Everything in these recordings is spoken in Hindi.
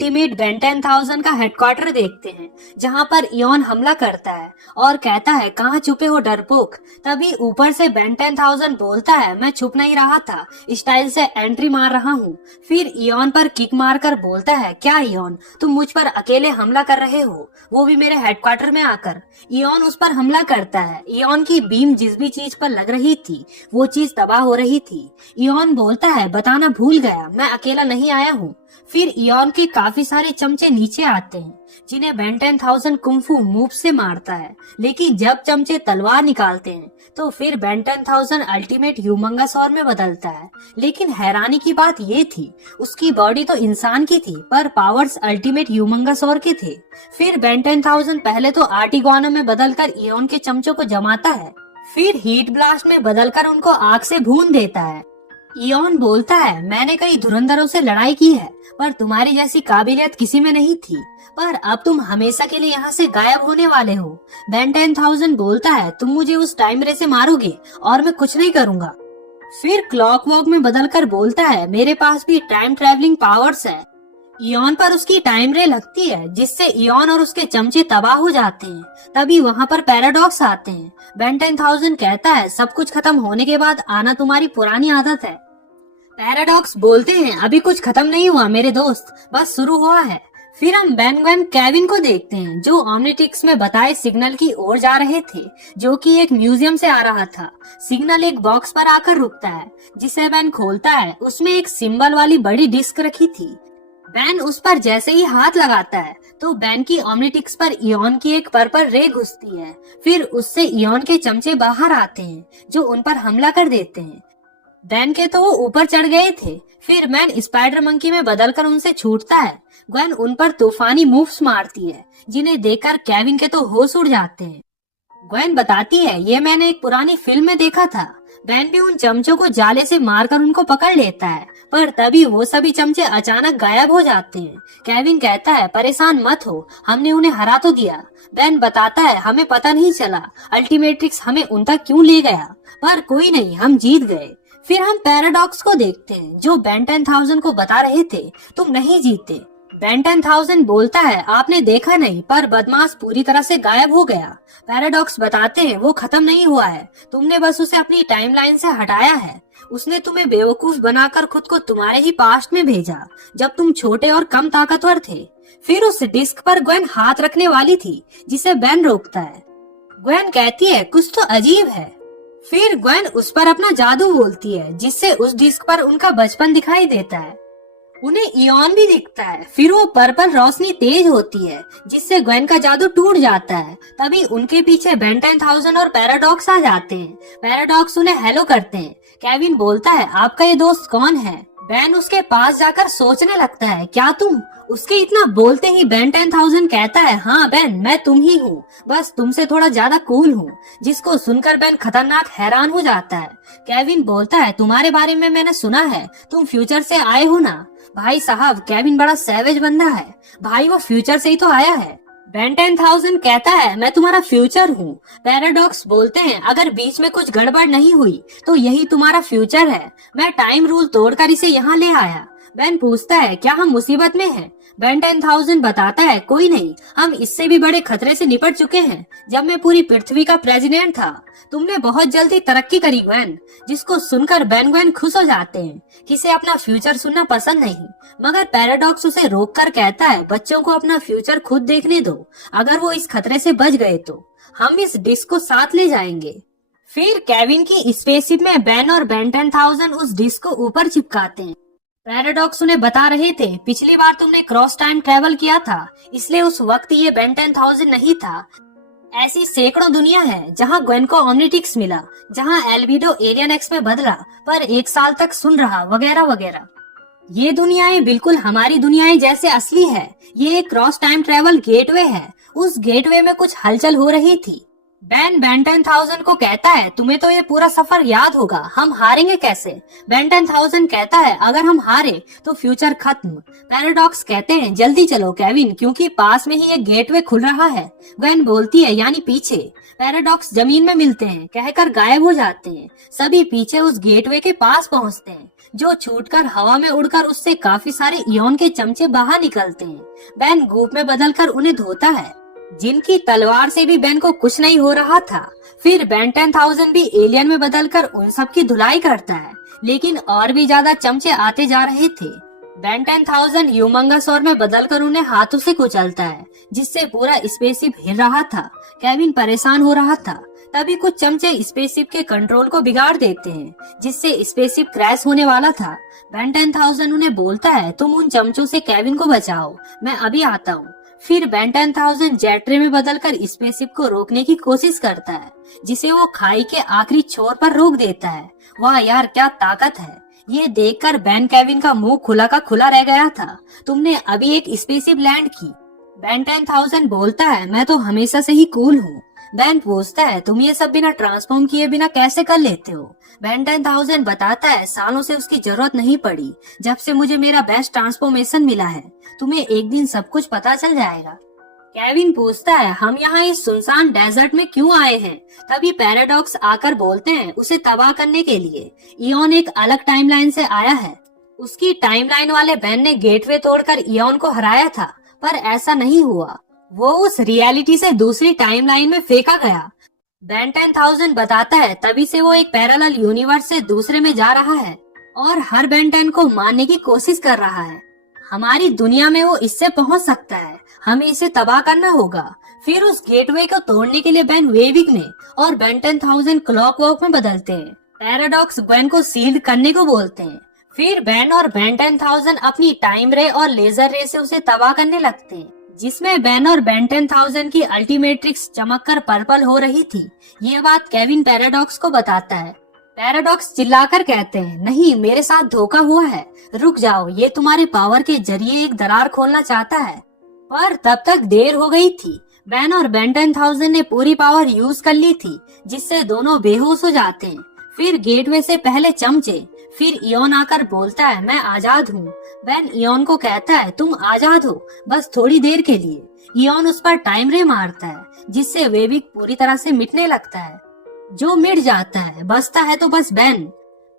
अल्टीमेट बेन 10,000 का हेडक्वार्टर देखते हैं, जहां पर इयॉन हमला करता है और कहता है कहाँ छुपे हो डरपोक। तभी ऊपर से बेन 10,000 बोलता है मैं छुप नहीं रहा था, स्टाइल से एंट्री मार रहा हूँ। फिर इयॉन पर किक मारकर बोलता है क्या इयॉन तुम मुझ पर अकेले हमला कर रहे हो, वो भी मेरे हेडक्वार्टर में आकर। इयॉन उस पर हमला करता है। इयॉन की बीम जिस भी चीज पर लग रही थी वो चीज तबाह हो रही थी। इयॉन बोलता है बताना भूल गया, मैं अकेला नहीं आया हूँ। फिर इयॉन के काफी सारे चमचे नीचे आते हैं जिन्हें बेन 10,000 कुंफू मूव से मारता है, लेकिन जब चमचे तलवार निकालते हैं तो फिर बेन 10,000 अल्टीमेट ह्यूमंगसॉर में बदलता है। लेकिन हैरानी की बात ये थी उसकी बॉडी तो इंसान की थी पर पावर्स अल्टीमेट ह्यूमंगसॉर के थे। फिर बेन 10,000 पहले तो आर्टिगोनो में बदलकर इयॉन के चमचों को जमाता है, फिर हीट ब्लास्ट में बदलकर उनको आग से भून देता है। इयॉन बोलता है मैंने कई धुरंधरों से लड़ाई की है पर तुम्हारी जैसी काबिलियत किसी में नहीं थी, पर अब तुम हमेशा के लिए यहाँ से गायब होने वाले हो। बेन 10,000 बोलता है तुम मुझे उस टाइम रे से मारोगे और मैं कुछ नहीं करूँगा। फिर क्लॉक वॉक में बदलकर बोलता है मेरे पास भी टाइम ट्रेवलिंग पावर्स है। इयॉन पर उसकी टाइम रे लगती है जिससे इयॉन और उसके चमचे तबाह हो जाते हैं। तभी वहाँ पर पैराडॉक्स आते हैं। बेन 10,000 कहता है सब कुछ खत्म होने के बाद आना तुम्हारी पुरानी आदत है। पैराडॉक्स बोलते हैं अभी कुछ खत्म नहीं हुआ मेरे दोस्त, बस शुरू हुआ है। फिर हम बेन गवेन केविन को देखते हैं जो ओमनिट्रिक्स में बताए सिग्नल की ओर जा रहे थे जो कि एक म्यूजियम से आ रहा था। सिग्नल एक बॉक्स पर आकर रुकता है जिसे बेन खोलता है। उसमें एक सिंबल वाली बड़ी डिस्क रखी थी। बेन उस पर जैसे ही हाथ लगाता है तो बेन की ओमनिट्रिक्स पर इयॉन की एक पर्पल रे घुसती है। फिर उससे इयॉन के चमचे बाहर आते हैं जो उन पर हमला कर देते हैं। बेन के तो वो ऊपर चढ़ गए थे। फिर बेन स्पाइडर मंकी में बदलकर उनसे छूटता है। ग्वेन उन पर तूफानी मूव्स मारती है जिन्हें देखकर केविन के तो होश उड़ जाते हैं। ग्वेन बताती है ये मैंने एक पुरानी फिल्म में देखा था। बेन भी उन चमचों को जाले से मारकर उनको पकड़ लेता है पर तभी वो सभी चमचे अचानक गायब हो जाते हैं। केविन कहता है परेशान मत हो, हमने उन्हें हरा तो दिया। बेन बताता है हमें पता नहीं चला अल्टीमेट्रिक्स हमें उन तक क्यों ले गया, पर कोई नहीं हम जीत गए। फिर हम पैराडॉक्स को देखते हैं जो बेन 10,000 को बता रहे थे तुम नहीं जीते। बेन 10,000 बोलता है आपने देखा नहीं पर बदमाश पूरी तरह से गायब हो गया। पैराडॉक्स बताते हैं वो खत्म नहीं हुआ है, तुमने बस उसे अपनी टाइमलाइन से हटाया है। उसने तुम्हें बेवकूफ बनाकर खुद को तुम्हारे ही पास्ट में भेजा जब तुम छोटे और कम ताकतवर थे। फिर उस डिस्क पर ग्वेन हाथ रखने वाली थी जिसे बेन रोकता है। ग्वेन कहती है कुछ तो अजीब है। फिर ग्वेन उस पर अपना जादू बोलती है जिससे उस डिस्क पर उनका बचपन दिखाई देता है। उन्हें इयॉन भी दिखता है। फिर वो पर्पल रोशनी तेज होती है जिससे ग्वेन का जादू टूट जाता है। तभी उनके पीछे बेन 10,000 और पैराडॉक्स आ जाते हैं। पैराडॉक्स उन्हें हेलो करते हैं। केविन बोलता है आपका ये दोस्त कौन है। बेन उसके पास जाकर सोचने लगता है क्या तुम। उसके इतना बोलते ही बेन 10,000 कहता है हाँ बेन मैं तुम ही हूँ, बस तुमसे थोड़ा ज्यादा कूल हूँ। जिसको सुनकर बेन खतरनाक हैरान हो जाता है। केविन बोलता है तुम्हारे बारे में मैंने सुना है, तुम फ्यूचर से आए हो ना। भाई साहब केविन बड़ा सैवेज बंदा है भाई, वो फ्यूचर से ही तो आया है। बेन 10,000 कहता है मैं तुम्हारा फ्यूचर हूँ। पैराडॉक्स बोलते हैं अगर बीच में कुछ गड़बड़ नहीं हुई तो यही तुम्हारा फ्यूचर है। मैं टाइम रूल तोड़कर इसे यहाँ ले आया। बेन पूछता है क्या हम मुसीबत में हैं? बेन 10,000 बताता है कोई नहीं, हम इससे भी बड़े खतरे से निपट चुके हैं जब मैं पूरी पृथ्वी का प्रेसिडेंट था। तुमने बहुत जल्दी तरक्की करी ग्वेन। जिसको सुनकर बेन ग्वेन खुश हो जाते हैं। किसे अपना फ्यूचर सुनना पसंद नहीं, मगर पैराडॉक्स उसे रोक कर कहता है बच्चों को अपना फ्यूचर खुद देखने दो, अगर वो इस खतरे से बच गए तो हम इस डिस्क को साथ ले जाएंगे। फिर केविन की स्पेसशिप में बेन और बेन 10,000 उस डिस्क को ऊपर चिपकाते हैं। पैराडॉक्स उन्हें बता रहे थे पिछली बार तुमने क्रॉस टाइम ट्रेवल किया था इसलिए उस वक्त ये बेन 10,000 नहीं था। ऐसी सैकड़ों दुनिया है जहाँ ग्वेन को ओमनिट्रिक्स मिला, जहाँ एल्बिडो एलियन एक्स में बदला पर 1 साल तक सुन रहा वगैरह वगैरह। ये दुनियाएं बिल्कुल हमारी दुनियाएं जैसे असली है। ये एक क्रॉस टाइम ट्रेवल गेटवे है। उस गेटवे में कुछ हलचल हो रही थी। बेन 10,000 को कहता है तुम्हें तो ये पूरा सफर याद होगा, हम हारेंगे कैसे। बेन 10,000 कहता है अगर हम हारे तो फ्यूचर खत्म। पैराडॉक्स कहते हैं जल्दी चलो केविन क्योंकि पास में ही एक गेटवे खुल रहा है। ग्वेन बोलती है यानी पीछे। पैराडॉक्स जमीन में मिलते हैं कहकर गायब हो जाते हैं। सभी पीछे उस गेटवे के पास पहुंचते हैं जो छूटकर हवा में उड़कर उससे काफी सारे इयॉन के चमचे बाहर निकलते हैं। बेन गोप में बदलकर उन्हें धोता है, जिनकी तलवार से भी बेन को कुछ नहीं हो रहा था। फिर बेन 10,000 भी एलियन में बदलकर उन सब की धुलाई करता है, लेकिन और भी ज्यादा चमचे आते जा रहे थे। बेन 10,000 ह्यूमंगसौर में बदलकर उन्हें हाथों से कुचलता है, जिससे पूरा स्पेसशिप हिल रहा था। केविन परेशान हो रहा था। तभी कुछ चमचे स्पेसशिप के कंट्रोल को बिगाड़ देते हैं, जिससे स्पेसशिप क्रैश होने वाला था। बेन 10,000 उन्हें बोलता है, तुम उन चमचों से केविन को बचाओ, मैं अभी आता हूँ। फिर बेन 10,000 जेट रे में बदलकर स्पेसशिप को रोकने की कोशिश करता है, जिसे वो खाई के आखिरी छोर पर रोक देता है। वाह यार, क्या ताकत है। ये देखकर बेन केविन का मुंह खुला का खुला रह गया था। तुमने अभी एक स्पेसशिप लैंड की। बेन 10,000 बोलता है, मैं तो हमेशा से ही कूल हूँ। बेन पूछता है, तुम ये सब बिना ट्रांसफॉर्म किए बिना कैसे कर लेते हो? बेन 10,000 बताता है, सालों से उसकी जरूरत नहीं पड़ी, जब से मुझे मेरा बेस्ट ट्रांसफॉर्मेशन मिला है। तुम्हें एक दिन सब कुछ पता चल जाएगा। केविन पूछता है, हम यहाँ इस सुनसान डेजर्ट में क्यों आए हैं? तभी पैराडॉक्स आकर बोलते हैं, उसे तबाह करने के लिए। इयॉन एक अलग टाइमलाइन से आया है। उसकी टाइमलाइन वाले बेन ने गेटवे तोड़कर इयॉन को हराया था, पर ऐसा नहीं हुआ। वो उस रियलिटी से दूसरी टाइमलाइन में फेंका गया। बेन 10,000 बताता है, तभी से वो एक पैरेलल यूनिवर्स से दूसरे में जा रहा है और हर बेन 10 को मारने की कोशिश कर रहा है। हमारी दुनिया में वो इससे पहुंच सकता है, हमें इसे तबाह करना होगा। फिर उस गेटवे को तोड़ने के लिए बेन वेविक में और बेन 10,000 क्लॉकवर्क में बदलते हैं। पैराडॉक्स बेन को सील्ड करने को बोलते हैं। फिर बेन और बेन 10,000 अपनी टाइम रे और लेजर रे से उसे तबाह करने लगते हैं, जिसमें बेन और बेन 10,000 की अल्टीमेट्रिक्स चमककर पर्पल हो रही थी। ये बात केविन पैराडॉक्स को बताता है। पैराडॉक्स चिल्लाकर कहते हैं, नहीं, मेरे साथ धोखा हुआ है, रुक जाओ, ये तुम्हारे पावर के जरिए एक दरार खोलना चाहता है। पर तब तक देर हो गई थी। बेन और बेन 10,000 ने पूरी पावर यूज कर ली थी, जिससे दोनों बेहोश हो जाते हैं। फिर गेटवे से पहले चमचे। फिर इयॉन आकर बोलता है, मैं आजाद हूँ। बेन इयॉन को कहता है, तुम आजाद हो, बस थोड़ी देर के लिए। इयॉन उस पर टाइम रे मारता है, जिससे वेविक पूरी तरह से मिटने लगता है, जो मिट जाता है। बचता है तो बस बेन।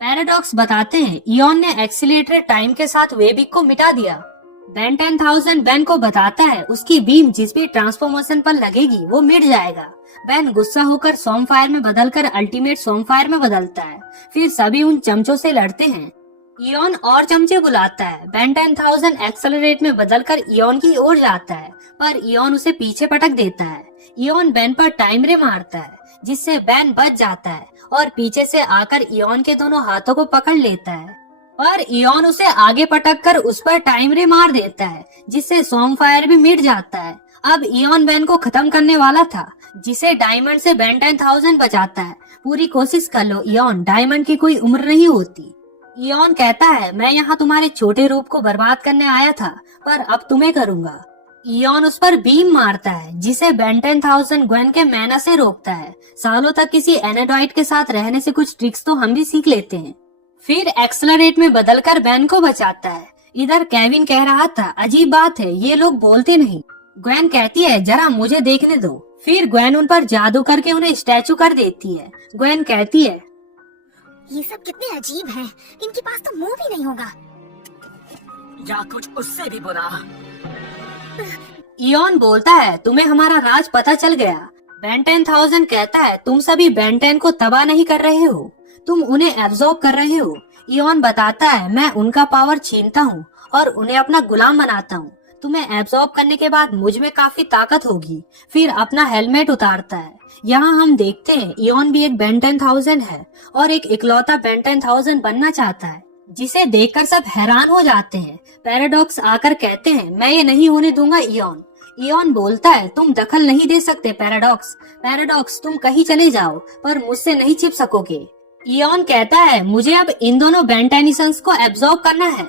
पैराडॉक्स बताते हैं, इयॉन ने एक्सीलरेटर टाइम के साथ वेविक को मिटा दिया। बेन 10,000 बेन को बताता है, उसकी बीम जिस भी ट्रांसफॉर्मेशन पर लगेगी वो मिट जाएगा। बेन गुस्सा होकर सॉम फायर में बदलकर अल्टीमेट सॉम फायर में बदलता है। फिर सभी उन चमचों से लड़ते हैं। इयॉन और चमचे बुलाता है। बेन 10,000 एक्सेलरेट में बदलकर इयॉन की ओर जाता है, पर इयॉन उसे पीछे पटक देता है। इयॉन बेन पर टाइम रे मारता है, जिससे बेन बच जाता है और पीछे से आकर इयॉन के दोनों हाथों को पकड़ लेता है। पर इयॉन उसे आगे पटक कर उस पर टाइम रे मार देता है, जिससे सॉम फायर भी मिट जाता है। अब इयॉन बेन को खत्म करने वाला था, जिसे डायमंड से बेन 10,000 बचाता है। पूरी कोशिश कर लो इयॉन, डायमंड की कोई उम्र नहीं होती। इयॉन कहता है, मैं यहाँ तुम्हारे छोटे रूप को बर्बाद करने आया था, पर अब तुम्हें करूँगा। इयॉन उस पर बीम मारता है, जिसे बेन 10,000 ग्वेन के मैना से रोकता है। सालों तक किसी एनाड्रॉइड के साथ रहने से कुछ ट्रिक्स तो हम भी सीख लेते हैं। फिर एक्सेलरेट में बदलकर बेन को बचाता है। इधर केविन कह रहा था, अजीब बात है, ये लोग बोलते नहीं। ग्वेन कहती है, जरा मुझे देखने दो। फिर ग्वेन उन पर जादू करके उन्हें स्टैचू कर देती है। ग्वेन कहती है, ये सब कितने अजीब हैं, इनके पास तो मुंह भी नहीं होगा। या कुछ उससे भी बुरा। इयॉन बोलता है, तुम्हें हमारा राज पता चल गया। बेन 10,000 कहता है, तुम सभी बेन 10 को तबाह नहीं कर रहे हो, तुम उन्हें एब्जॉर्ब कर रहे हो। इयॉन बताता है, मैं उनका पावर छीनता हूँ और उन्हें अपना गुलाम बनाता हूँ। तुम्हें एब्जॉर्ब करने के बाद मुझ में काफी ताकत होगी। फिर अपना हेलमेट उतारता है। यहाँ हम देखते हैं इयॉन भी एक बेन 10,000 है और एक इकलौता बेन 10,000 बनना चाहता है, जिसे देखकर सब हैरान हो जाते हैं। पैराडॉक्स आकर कहते हैं, मैं ये नहीं होने दूंगा इयॉन। इयॉन बोलता है, तुम दखल नहीं दे सकते पैराडॉक्स। पैराडॉक्स, तुम कहीं चले जाओ, पर मुझसे नहीं छिप सकोगे। इयॉन कहता है, मुझे अब इन दोनों बेन टेनिसंस को एब्जॉर्ब करना है।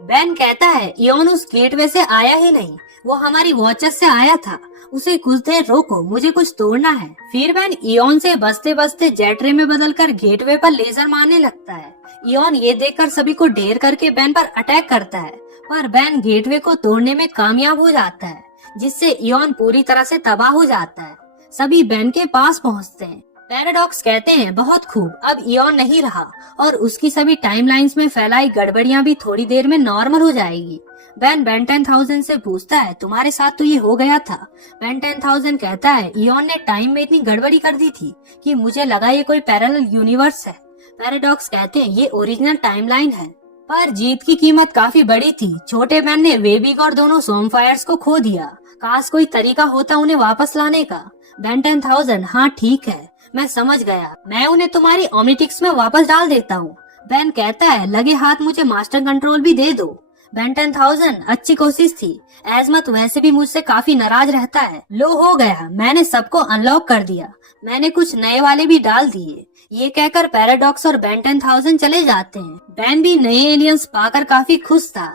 बेन कहता है, इयॉन उस गेटवे से आया ही नहीं, वो हमारी वॉचेस से आया था। उसे कुछ देर रोको, मुझे कुछ तोड़ना है। फिर बेन इयॉन से बचते बचते जेट रे में बदलकर गेटवे पर लेजर मारने लगता है। इयॉन ये देखकर सभी को ढेर करके बेन पर अटैक करता है, पर बेन गेटवे को तोड़ने में कामयाब हो जाता है, जिससे इयॉन पूरी तरह से तबाह हो जाता है। सभी बेन के पास पहुंचते हैं। पैराडॉक्स कहते हैं बहुत खूब, अब इयॉन नहीं रहा और उसकी सभी टाइमलाइंस में फैलाई गड़बड़ियां भी थोड़ी देर में नॉर्मल हो जाएगी। बेन 10,000 से पूछता है तुम्हारे साथ तो ये हो गया था। बेन 10,000 कहता है इयॉन ने टाइम में इतनी गड़बड़ी कर दी थी कि मुझे लगा ये कोई पैरेलल यूनिवर्स है। पैराडॉक्स कहते हैं ये ओरिजिनल टाइमलाइन है, पर जीत की कीमत काफी बड़ी थी। छोटे बेन ने वेबिक और दोनों सोमफायर्स को खो दिया। काश कोई तरीका होता उन्हें वापस लाने का। बेन 10,000 हाँ ठीक है, मैं समझ गया, मैं उन्हें तुम्हारी ओमनिटिक्स में वापस डाल देता हूँ। बेन कहता है लगे हाथ मुझे मास्टर कंट्रोल भी दे दो। बेन 10,000 अच्छी कोशिश थी, एजमत वैसे भी मुझसे काफी नाराज रहता है। लो हो गया, मैंने सबको अनलॉक कर दिया, मैंने कुछ नए वाले भी डाल दिए। ये कहकर पैराडॉक्स और बेन 10,000 चले जाते हैं। बेन भी नए एलियंस पाकर काफी खुश था।